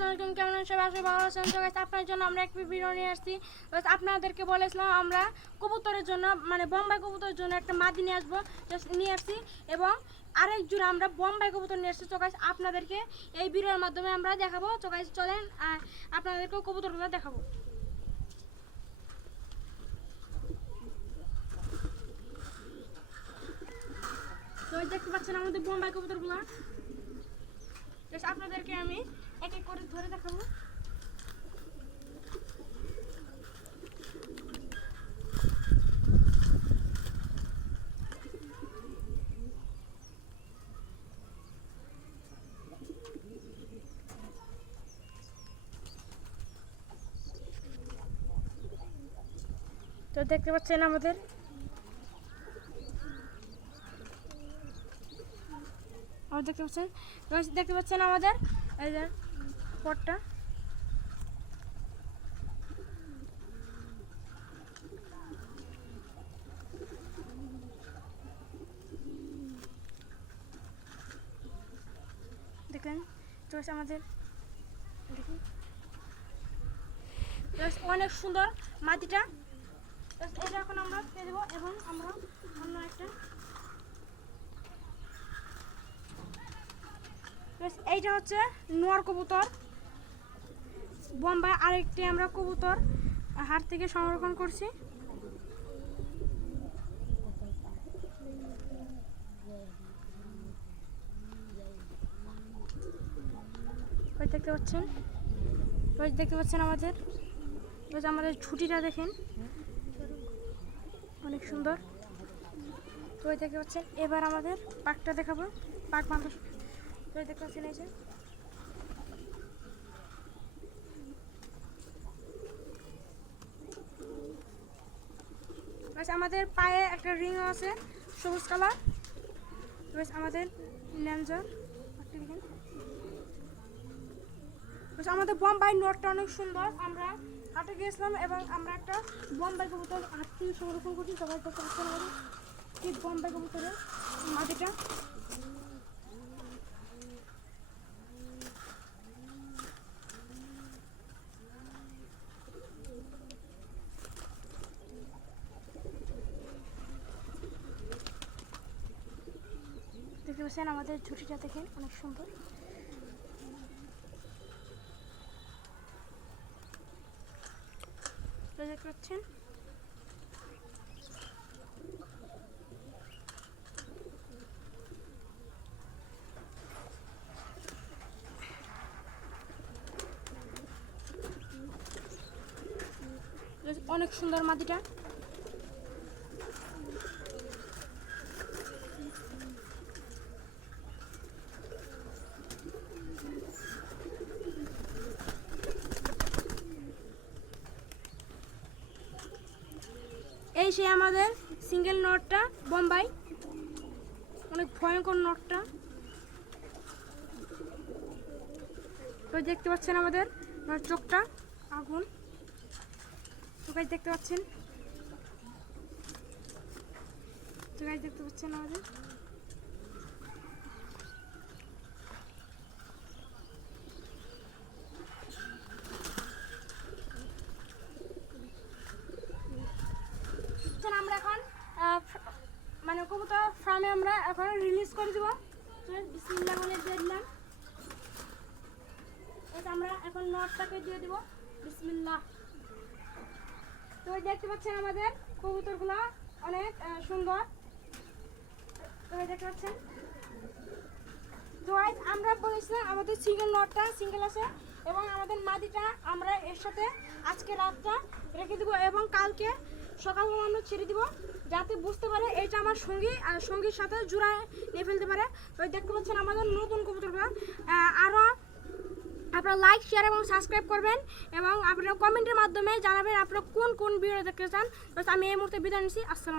কেমন সবাই আসলে ভালো আছেন? তো গাইস আপনাদের জন্য আমরা একটা ভিডিও নিয়ে আসছি। গাইস আপনাদেরকে বলেছিলাম আমরা কবুতরের জন্য মানে বোম্বাই কবুতরের জন্য একটা মাদি নিয়ে আসবো, নিয়ে আসছি এবং আরেক জোড়া আমরা বোম্বাই কবুতর নিয়ে আসছি। তো গাইস আপনাদেরকে এই ভিডিওর মাধ্যমে আমরা দেখাবো। তো গাইস চলেন আপনাদেরকে কবুতরগুলো দেখাবো। তো দেখতে পাচ্ছেন আমাদের বোম্বাই কবুতরগুলো। গাইস আপনাদেরকে আমি এক এক করে ধরে দেখাবো। তো দেখতে পাচ্ছেন আমাদের দেখতে পাচ্ছেন আমাদের এই যে পটটা। দেখেন তো আমাদের দেখুন অনেক সুন্দর মাটিটা। এটা এখন আমরা পেয়ে দেবো এবং আমরা অন্য একটা এইটা হচ্ছে নোয়ার কবুতর বোম্বাই। আরেকটি আমরা কবুতর হাট থেকে সংরক্ষণ করছি। দেখতে পাচ্ছেন আমাদের ছুটিটা দেখেন অনেক সুন্দর। তো দেখতে পাচ্ছেন এবার আমাদের পাকটা দেখাবো। পাক বাঁধা তো দেখতে পাচ্ছেন এই যে আমাদের পায়ে একটা রিং আছে সবুজ কালার। আমাদের ল্যাঞ্জার আমাদের বোম্বাই নোটটা অনেক সুন্দর। আমরা হাটে গিয়েছিলাম এবং আমরা একটা বোম্বাই কবুতর হাট থেকে সংরক্ষণ করছি। সবাই দেখতে পাচ্ছেন আমাদের ঠিক বোম্বাই কবুতরের মাটিটা। দেখতে পাচ্ছেন আমাদের ঝুটিটা দেখেন অনেক সুন্দর। দেখতে পাচ্ছেন অনেক সুন্দর মাটিটা। এই সে আমাদের সিঙ্গেল নটটা বোম্বাই, অনেক ভয়ঙ্কর নটটা। তো দেখতে পাচ্ছেন আমাদের চোখটা আগুন। তো গাইস দেখতে পাচ্ছেন আমাদের আমরা এখন মানে কবুতর ফার্মে আমরা এখন রিলিজ করে দেবো। বিসমিল্লাহ বলে দিয়ে দিলাম। আমরা এখন নটটাকে দিয়ে দেবো বিসমিল্লাহ। তো দেখতে পাচ্ছেন আমাদের কবুতরগুলো অনেক সুন্দর। তো দেখতে পাচ্ছেন তো আমরা বলেছিলাম আমাদের সিঙ্গেল নটটা সিঙ্গেল আছে এবং আমাদের মাদিটা আমরা এর সাথে আজকে রাতটা রেখে দেবো এবং কালকে সকালবেলা আমরা ছেড়ে দিব যাতে বুঝতে পারে এটা আমার সঙ্গী আর সঙ্গীর সাথে জোড়া নিয়ে ফেলতে পারে। তো দেখতে পাচ্ছেন আমাদের নতুন কবুতরগুলো। আরও আপনারা লাইক শেয়ার এবং সাবস্ক্রাইব করবেন এবং আপনারা কমেন্টের মাধ্যমে জানাবেন আপনারা কোন ভিডিও দেখতে চান। আমি এই মুহূর্তে বিদায় নিচ্ছি। আসসালামু আলাইকুম।